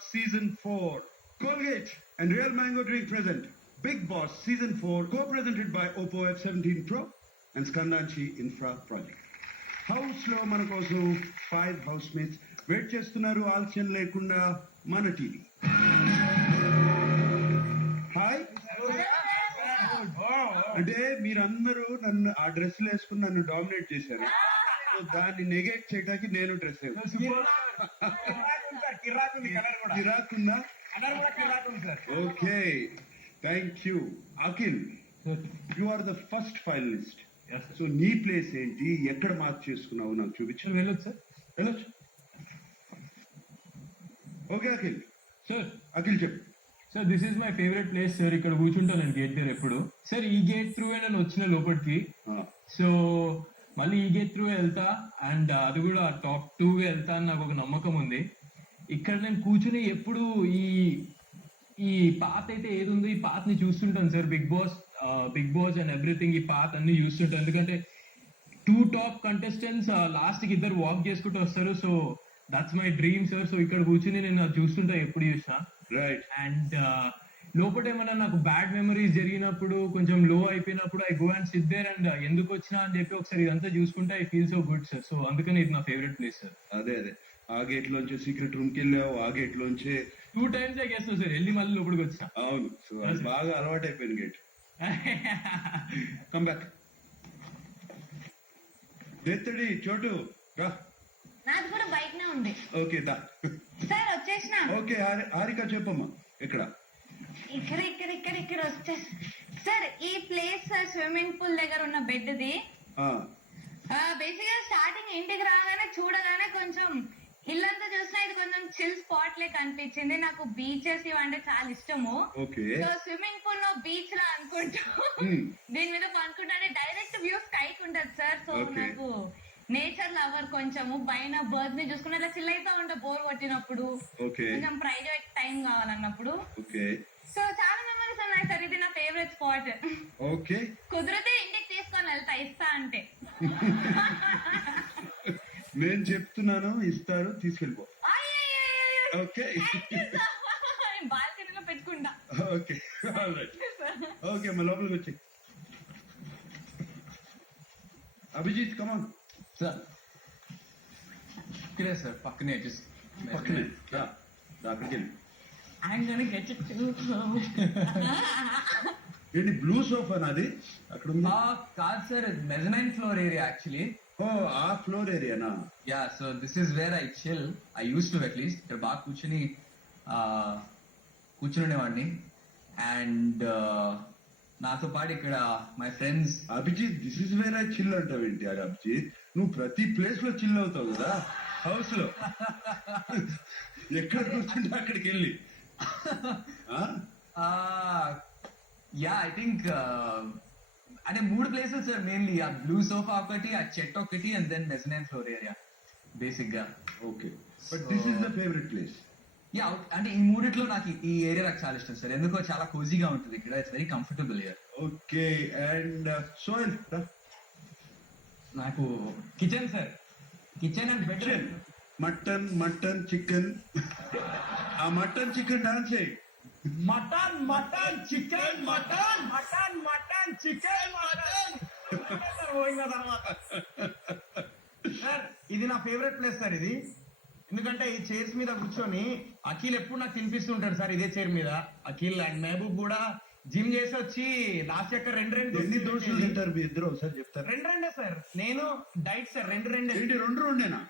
Boss Season 4. Colgate and Real Mango Drink present Big Boss Season 4, co-presented by Oppo F17 Pro and Skandanchi Infra Project. House లో మన కోసం 5 housemates wait చేస్తున్నారు ఆలస్యం లేకుండా మన TV. Hi. అంటే మీరందరూ నన్ను ఆ డ్రెస్సులు వేసుకుని నన్ను డామినేట్ చేశారు. దాన్ని నెగెక్ట్ చేయడానికి నేను డ్రెస్ కిరాకుందా? Okay, thank you. Akhil, you are the first finalist. So నీ ప్లేస్ ఏంటి, ఎక్కడ మార్క్ చేసుకున్నావు నాకు చూపించు. వెళ్ళొచ్చు సార్, వెళ్ళొచ్చు. ఓకే అఖిల్. సార్ అఖిల్ చెప్పు. Sir this is my favourite place sir. ఇక్కడ కూర్చుంటాను నేను గేట్ దగ్గర ఎప్పుడు. సార్ ఈ గేట్ త్రూ నేను వచ్చిన లోపలికి, సో మళ్ళీ ఈ గేట్ త్రూ వెళ్తా అండ్ అది కూడా టాప్ 2 వెళ్తా అని నాకు ఒక నమ్మకం ఉంది. ఇక్కడ నేను కూర్చుని ఎప్పుడు ఈ ఈ పాత్ అయితే ఏది ఉందో ఈ పాత్ ని చూస్తుంటాను సార్. బిగ్ బాస్ అండ్ ఎవ్రీథింగ్ ఈ పాత్ అన్ని చూస్తుంటాను. ఎందుకంటే 2 టాప్ కంటెస్టెంట్స్ లాస్ట్ కి ఇద్దరు వాక్ చేసుకుంటూ వస్తారు. So that's my dream sir. So ఇక్కడ కూర్చుని నేను అది చూస్తుంటా ఎప్పుడు చూసినా. రైట్. అండ్ లోపల ఏమన్నా నాకు బ్యాడ్ మెమరీస్ జరిగినప్పుడు, కొంచెం లో అయిపోయినప్పుడు I go and sit there and ఎందుకు వచ్చినా అని చెప్పి ఒకసారి ఇదంతా చూసుకుంటే I feel so good sir. So అందుకని ఇది నా ఫేవరెట్ ప్లేస్ సార్. అదే అదే, ఆ గేట్ లోంచి సీక్రెట్ రూమ్ కి వెళ్ళావు, ఆ గేట్ లోంచి 2 times గెస్ట్ సార్ వెళ్ళి మళ్ళీ లోపలికి వచ్చా. అవును, సో అది బాగా అలవాటు అయిపోయింది గేట్. Come back. దేత్తడి చోటు రా. నాది కూడా బయటనే ఉంది. ఓకే దా. సార్ వచ్చేసిన. ఓకే హారిక చెప్పమ్మా. ఇక్కడ ఇక్కడ ఇక్కడ ఇక్కడ ఇక్కడ వచ్చే సార్ ఈ ప్లేస్ స్విమ్మింగ్ పూల్ దగ్గర ఉన్న బెడ్ ది. బేసిక్ గా స్టార్టింగ్ ఇంటికి రాగానే చూడగానే కొంచెం ఇల్లంతా చూసినా ఇది కొంచెం చిల్ స్పాట్ లే కనిపించింది. నాకు బీచెస్ ఇవంటే చాలా ఇష్టము. సో స్విమ్మింగ్ పూల్ లో బీచ్ లా అనుకుంటూ దీని మీద అనుకుంటే డైరెక్ట్ వ్యూ స్కైక్ ఉంటది సార్. సో నాకు నేచర్ లవర్, కొంచెము పైన బర్డ్స్ ని చూసుకుని అట్లా చిల్ అవుతా ఉంటా బోర్ కొట్టినప్పుడు, కొంచెం ప్రైవేట్ టైం కావాలన్నప్పుడు. సో చాలా మెమరీస్ ఉన్నాయి సార్. ఇది నా ఫేవరెట్ స్పాట్. ఓకే, కుదిరితే ఇంటికి తీసుకొని వెళ్తా ఇస్తా అంటే. నేను చెప్తున్నాను, ఇస్తారు, తీసుకెళ్ళిపో. ఓకే, బాల్కనీలో పెట్టుకుంటా. ఓకే, ఓకే మా లోపలికి వచ్చి. Abhijit come on sir. ఇక్కడే సార్, పక్కనే పక్కనే అక్కడికి వెళ్ళి. ఏంటి బ్లూ సోఫా నాది అక్కడ ఉంది? కాదు sir, mezzanine floor area actually. Oh, ఆ ఫ్లోర్ ఏరియానా? Yeah, so this is where I chill. I used to at least ఇక్కడ బాగా కూర్చునేవాడిని. అండ్ నాతో పాటు ఇక్కడ my friends. Abhijit, this is where I chill అంటావు ఏంటి? అది అభిజిత్, నువ్వు ప్రతి ప్లేస్ లో చిల్ అవుతావు కదా హౌస్ లో. ఎక్కడ కూర్చుంటే అక్కడికి వెళ్ళి. యా, ఐ థింక్ అంటే 3 ప్లేసెస్ సార్ మెయిన్లీ. ఆ బ్లూ సోఫా ఒకటి, ఆ చెట్టు ఒకటి, and then mezzanine floor area basic గా. Okay, but this is the favourite place. Yeah, అంటే ఈ 3 నాకు ఈ ఏరియా నాకు చాలా ఇష్టం సార్. ఎందుకో చాలా కోజీగా ఉంటుంది ఇక్కడ. It's very comfortable here. Okay, and సోయల్ నాకు kitchen sir. Kitchen and bedroom. Mutton chicken. ఆ మటన్ చికెన్ డాన్స్ చేయి. మటన్ చికెన్ మటన్ చికెన్ పోయిన తర్వాత సార్ ఇది నా ఫేవరెట్ ప్లేస్ సార్ ఇది. ఎందుకంటే ఈ చైర్స్ మీద కూర్చొని అఖిల్ ఎప్పుడు నాకు తినిపిస్తుంటాడు సార్ ఇదే చైర్ మీద. అఖిల్ అండ్ మహబూబ్ కూడా జిమ్ చేసి వచ్చి లాస్ట్ యొక్క 2 ఎన్ని దోశలు తింటారు మీ ఇద్దరు ఒకసారి చెప్తారు? 2 సార్. నేను డైట్ సార్ 2 ఏంటి 2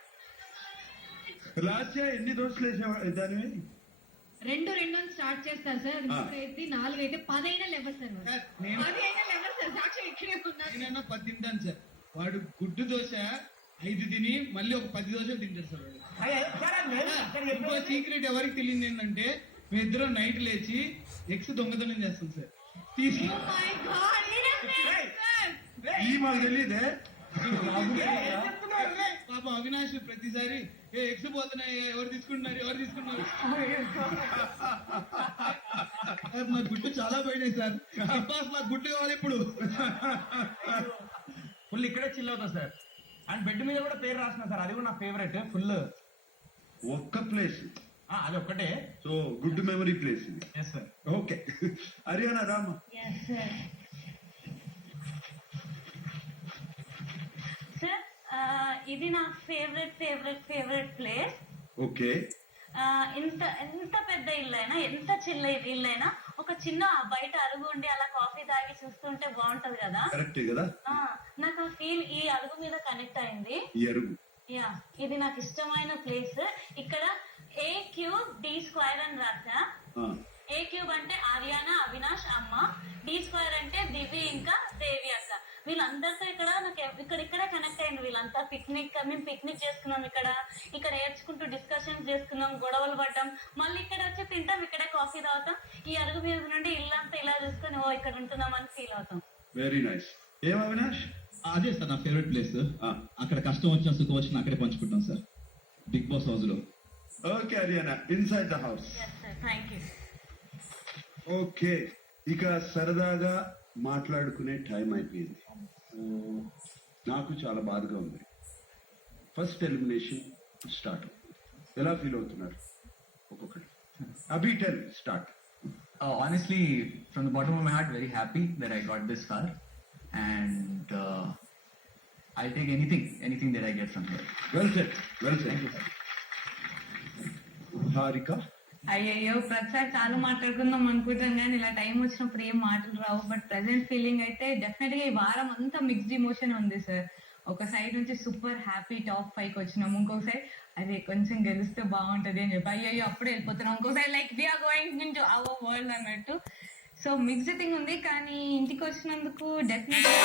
లాస్ట్ ఎన్ని దోశలు వేసేవా దాని? 2 స్టార్ట్ చేస్తారు సార్. 3 అయితే 4 అయితే 10 అయినా లెవర్ సార్. 10 అయినా లెవర్ సార్. సాక్షి ఇక్కడే ఉన్నారు. నేనైనా 10 తింటాను సార్. వాడు గుడ్డు దోశ 5 తిని మళ్ళీ ఒక 10 దోశలు తింటారు సార్ వాడు. ఇంకో సీక్రెట్ ఎవరికి తెలియదు ఏంటంటే, మీ ఇద్దరు నైట్ లేచి ఎగ్స్ దొంగతనం చేస్తాం సార్. ఈ మాకు తెలియదే. పాప అవినాష్ ప్రతిసారి ఎగ్స్ పోతున్నాయి, ఎవరు తీసుకుంటున్నారు. మా గుడ్డు చాలా పోయినాయి సార్. మా గుడ్డు కావాలి ఇప్పుడు. ఫుల్ ఇక్కడే చిల్ అవుతా సార్. అండ్ బెడ్ మీద కూడా పేరు రాసిన సార్. అది కూడా నా ఫేవరెట్. ఫుల్ ఒక్క ప్లేస్ అది ఒక్కటే. సో గుడ్ మెమరీ ప్లేస్ ఇది. Yes sir. ఓకే. హరియానా రామా. సార్ ఇది నా ఫేవరెట్ ప్లేస్. ఓకే. ఎంత పెద్ద ఇల్లు అయినా, ఎంత చిన్న ఇల్లు అయినా, ఒక చిన్న బయట అరుగు ఉండి అలా కాఫీ తాగి చూస్తుంటే బాగుంటది కదా. కరెక్టే కదా. నాకు ఆ ఫీల్ ఈ అరుగు మీద కనెక్ట్ అయింది. ఈ అరుగు. యా, ఇది నాకు ఇష్టమైన ప్లేస్. ఇక్కడ A3D² అని రాసా. A³ అంటే ఆర్యానా, అవినాష్ అమ్మ, D² అంటే దివి ఇంకా దేవి అక్క. వీళ్ళందరితో ఇక్కడే కనెక్ట్ అయింది. వీళ్ళంతా మేము పిక్నిక్ చేసుకున్నాం, ఇక్కడ ఏడ్చుకుంటూ డిస్కషన్స్ చేసుకున్నాం, గొడవలు పడ్డాం, మళ్ళీ ఇక్కడ వచ్చి తింటాం, ఇక్కడే కాఫీ తాగుతాం. ఈ అరుగు మీద నుండి ఇల్లంతా ఇలా చూసుకొని ఇక్కడ ఉంటున్నాం అని ఫీల్ అవుతాం. Very nice. ఏం అవినాష్? అదే సార్ నా ఫేవరెట్ ప్లేస్. అక్కడ కష్టం వచ్చిన సుఖం వచ్చిన అక్కడే పంచుకుంటాం సార్, బిగ్ బాస్ హౌస్ లో. Okay Haryana, inside the house. Thank you. Okay, ఇక సరదాగా మాట్లాడుకునే టైం అయిపోయింది. నాకు చాలా బాధగా ఉంది. First elimination start. ఎలా ఫీల్ అవుతున్నారు ఒక్కొక్కటి? Abhi tell, start. Honestly, from the bottom of my heart, very happy that I got this far, and I'll take anything that I get from here. Well set, well set. Harika. అయ్యయ్యో, ప్రతిసారి చాలా మాట్లాడుకుందాం అనుకుంటాం కానీ ఇలా టైం వచ్చినప్పుడు ఏం మాటలు రావు. బట్ ప్రెసెంట్ ఫీలింగ్ అయితే డెఫినెట్ గా ఈ వారం అంతా మిక్స్డ్ ఇమోషన్ ఉంది సార్. ఒక సైడ్ నుంచి సూపర్ హ్యాపీ టాప్ 5 వచ్చినాము, ఇంకొక సైడ్ అదే కొంచెం గెలిస్తే బాగుంటది అని చెప్పి అయ్యో అప్పుడే వెళ్ళిపోతున్నాం, ఇంకొక side like we are going into our world అన్నట్టు. సో మిక్స్డ్ థింగ్ ఉంది. కానీ ఇంటికి వచ్చినందుకు డెఫినెట్ గా